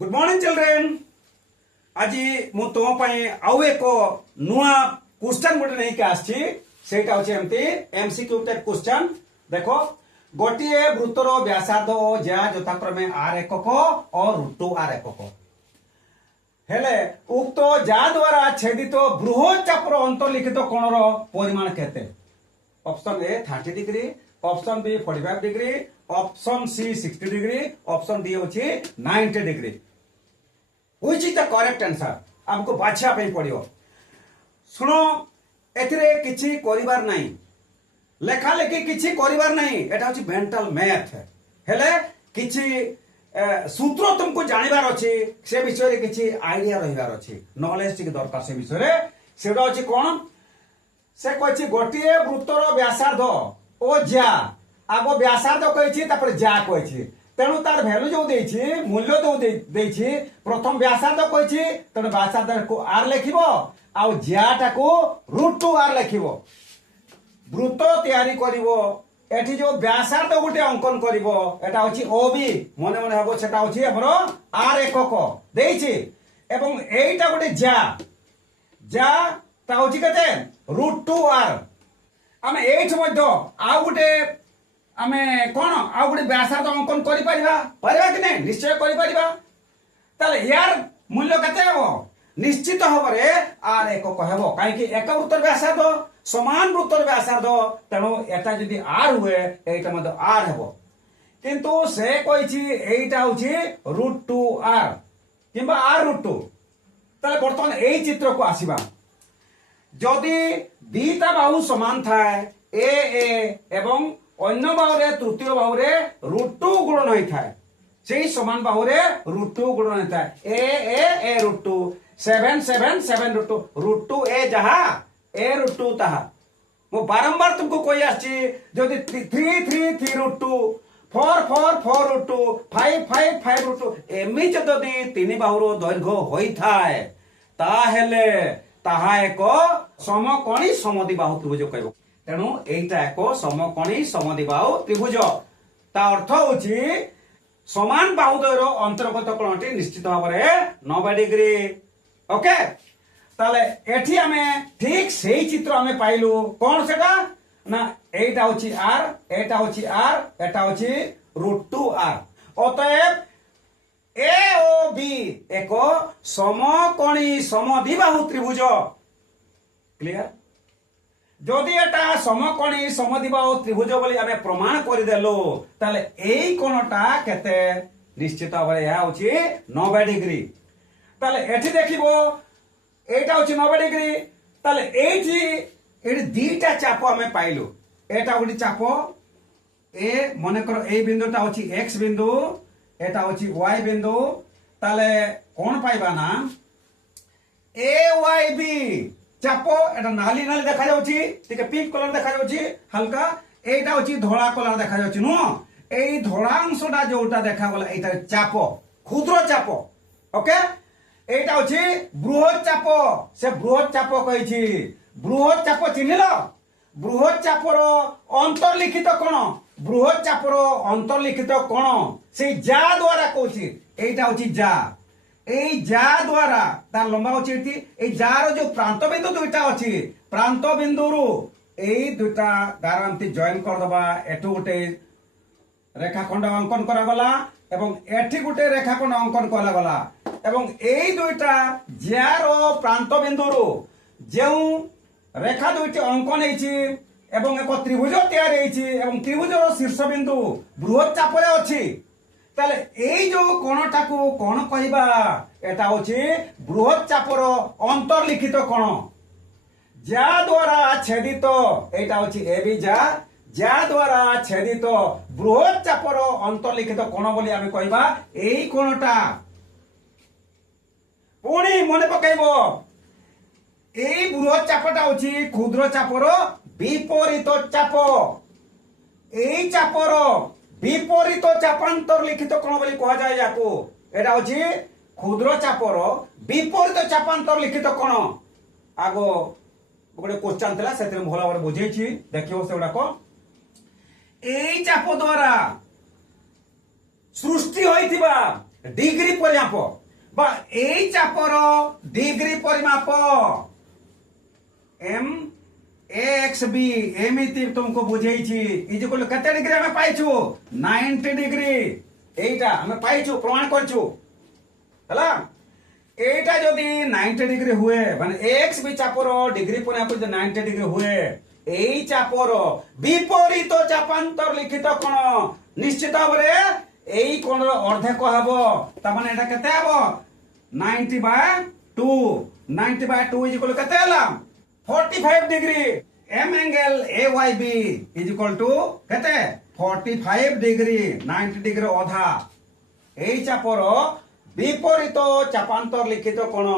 Good morning children. आज मु तुम आउ एक नुआ क्वेश्चन गोटे नहीं आसी सेटा होची एमती एमसीक्यू टाइप क्वेश्चन। देखो गोटे वृत्तर व्यासार्ध ज्या यथाक्रमे आर एकक और √2 आर एकक हेले उक्त जा द्वारा छेदित बृहत चापर अंतर्लिखित कोणर परिमाण केते? Option A 30 degree, option B 45 degree, option C 60 degree, option D होची 90 degree. Which is the correct answer हमको बाछा पे पड़ियो। सुनो एथिरे किछि करिवार नाही, लेखा लेखी किछि करिवार नाही, एटा होची मेंटल मैथ। हेले किछि सूत्र तुमको जानिबार अछि, से विषय रे किछि आईडिया रहिबार अछि, नॉलेज टिक दरकार से विषय रे। सेडा होची कोन? से कहछि गोटिए वृत्तर व्यासार्ध ओ ज्या, आगो व्यासार्ध कहछि तापर ज्या कहछि, तेणु तार भैल्यू जो देछि मूल्य जो देछि प्रथम व्यासार्ध कहछि तेणु व्यासार्ध को आर लिखिबो आ ज्याटा को √2 आर लिखिबो। वृत्त तैयारी करिवो एठी जो व्यासार्ध गुटे अंकन करिवो एटा होछि ओबी, मने मने हबो सेटा होछि हमरो आर एकक देछि, एवं एटा गुटे ज्या ता होछि केते √2 आर। आमे एठ मध्य आ गुटे आमे कोन आ गुटे व्यासार्ध अंकन करि परिबा कि नै? निश्चय करि परिबा। ताले यार मूल्य केते हबो? निश्चित हबरे आर एकक हेबो, काहे कि एक वृत्तर व्यासार्ध समान वृत्तर व्यासार्ध, तेणु एटा जदि आर हुए एटा मध्य आर हेबो। किंतु से कहिछि एटा होछि √2 आर किबा आर √2। ताले वर्तमान एई चित्र को आसीबा, जदि दीटा बाहु समान थाए ए एवं अन्य बाहुरे तृतीय बाहुरे √2 गुणन होई थाए, सेही समान बाहुरे √2 गुणन होई थाए। ए √2 7 7 7 √2 ए जहा ए √2 ताहा। मो बारंबार तुमको कोई आछि जदि 3 3 3 √2 4 4 4 √2 5 5 5 √2 एमि जदि तीन बाहुर दैर्घ्य होई थाए ताहेले ताहा एक समकोणी समद्विबाहु त्रिभुज कहबो। तेणु एटा एक समकोणी समद्विबाहु त्रिभुज। ता अर्थ होची समान बाहुद्वयर अंतर्गत कोणटी निश्चित भाବରେ 90 डिग्री। ओके, ताले एठी हमें ठीक सेही चित्र हमें पाइलु। कोन सेटा ना एटा होची आर, एटा होची आर, एटा होची √2 आर। अतएव ए ओ बी एक समकोणी समद्विबाहु त्रिभुज। क्लियर? जदि एटा समकोणी समद्विबाहु त्रिभुज बोली आमे प्रमाण कर देलो ताले एई कोणटा केते? निश्चित भाबरे या होची 90 डिग्री। ताले एठी देखिबो एटा होची 90 डिग्री। ताले एठी दीटा चाप आमे पाइलु। एटा गुडी चाप ए, मने करो ए बिंदुटा होची x बिंदु, एटा होची y बिंदु। ताले कोन पाइबा ना ए वाई बी चाप एटा नाली नाली देखा जाउची, ठीक है, पिंक कलर देखा जाउची हल्का, एटा होची धोळा कलर देखा जाउची नो। एई धोळा अंशटा जोटा देखा गला एटा चाप, क्षुद्र चाप। ओके, एटा होची बृहत चाप। से बृहत चाप कहिची, बृहत चाप चिन्हिलो? बृहत चापर अंतर्लिखित कोण, बृहत चापर अंतर्लिखित कोण से जा द्वारा कहूची। एटा होची जा, एई जा द्वारा तार लंबा होची एठी, एई जार जो प्रांत बिंदु दुईटा अछि, प्रांत बिंदुरु एई दुईटा दार एमती जॉइन कर दबा। एठु गुटे रेखाखंड अंकन करा गला एवं एठी गुटे रेखाखंड अंकन करा गला एवं एई दुईटा जार प्रांत बिंदुरु जेउ रेखा दुईटी अंकन हेछि एवं एक त्रिभुज तैयार हेछि एवं त्रिभुजर शीर्ष बिंदु बृहत चापरे अछि। ताले एई जो कोणटा को कोण कहिबा? एटा होछि बृहत चापर अंतर्लिखित कोण, जा द्वारा छेदित। एटा होछि ए बी जा द्वारा छेदित बृहत चापर अंतर्लिखित कोण बोली आमे कहिबा एई कोणटा। पुणी मने पकाइबो एई बृहत चापटा होछि क्षुद्र चापर विपरीत चाप। एई चापर विपरीत चापांतर लिखित कोण बोली कहा जाय याको। एटा होछि क्षुद्र चापर विपरीत चापांतर लिखित कोण। आगो गोटे क्वेश्चन थिला सेते भल भाबरे बुझेछि, देखियो सेउडा को। एई चाप द्वारा सृष्टि होइतिबा ডিগ্রি পরিমাপ বা এই চাপর ডিগ্রি পরিমাপ এম এক্স বি এমিতি তোমাকে বুঝেইছি ইজিকল কেতে ডিগ্রি আমি পাইছু 90 ডিগ্রি এইটা আমি পাইছু প্রমাণ করছু হলা এইটা যদি 90 ডিগ্রি হুয়ে মানে এক্স বি চাপর ডিগ্রি পরিমাপ যদি 90 ডিগ্রি হুয়ে এই চাপর বিপরীত চাপান্তর লিখিত কোণ নিশ্চিত ভাবে এই কোণর অর্ধেক হব তার মানে এটা কেতে হব 90/2 90/2 ইজ ইকুয়াল কেতে হলাম 45 ডিগ্রি এম angle A Y B is equal to কেতে 45 ডিগ্রি 90 ডিগ্রি অধা এই চাপর বিপরীত চাপান্তর লিখিত কোণ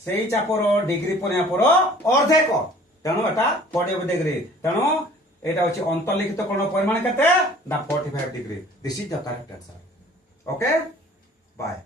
সেই চাপর ডিগ্রি পরিমাপর অর্ধেক তেণু এটা 45 ডিগ্রি তেণু এটা হচ্ছে অন্তর্লিখিত কোণ পরিমাণ কেতে না 45 degree this is the correct answer okay bye